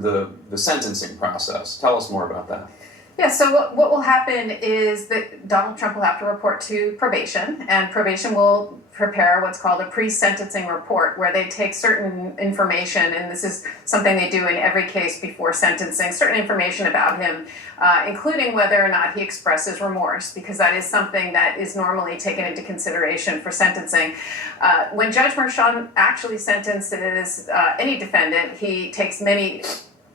the sentencing process. Tell us more about that. Yeah, so what will happen is that Donald Trump will have to report to probation, and probation will prepare what's called a pre-sentencing report, where they take certain information, and this is something they do in every case before sentencing, certain information about him, including whether or not he expresses remorse, because that is something that is normally taken into consideration for sentencing. When Judge Merchan actually sentences any defendant, he takes many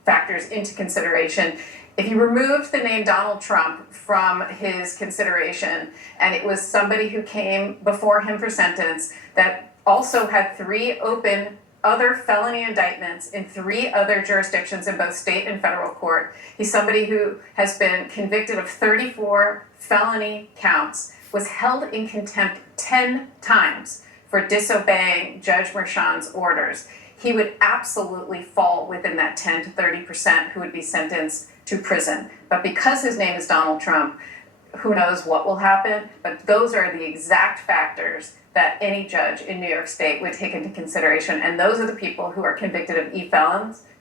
factors into consideration. If you removed the name Donald Trump from his consideration, and it was somebody who came before him for sentence that also had 3 open other felony indictments in 3 other jurisdictions in both state and federal court, he's somebody who has been convicted of 34 felony counts, was held in contempt 10 times for disobeying Judge Merchan's orders, he would absolutely fall within that 10 to 30% who would be sentenced to prison. But because his name is Donald Trump, who knows what will happen, but those are the exact factors that any judge in New York State would take into consideration, and those are the people who are convicted of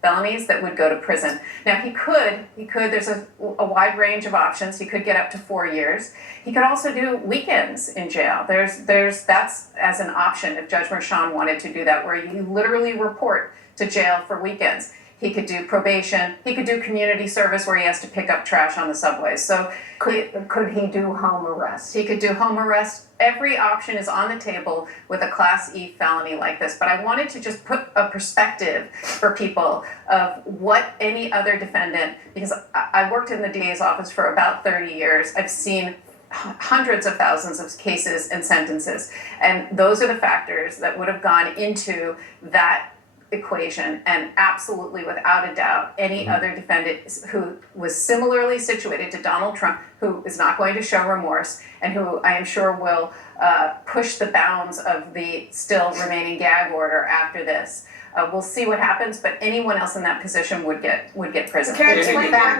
felonies that would go to prison. Now he could, there's a wide range of options. He could get up to 4 years. He could also do weekends in jail. That's as an option if Judge Merchan wanted to do that, where you literally report to jail for weekends. He could do probation. He could do community service where he has to pick up trash on the subways. So could he do home arrest? He could do home arrest. Every option is on the table with a Class E felony like this. But I wanted to just put a perspective for people of what any other defendant, because I worked in the DA's office for about 30 years. I've seen hundreds of thousands of cases and sentences. And those are the factors that would have gone into that equation, and absolutely without a doubt any other defendant who was similarly situated to Donald Trump, who is not going to show remorse and who I am sure will push the bounds of the still remaining gag order after this. We'll see what happens, but anyone else in that position would get prison. Can I explain that?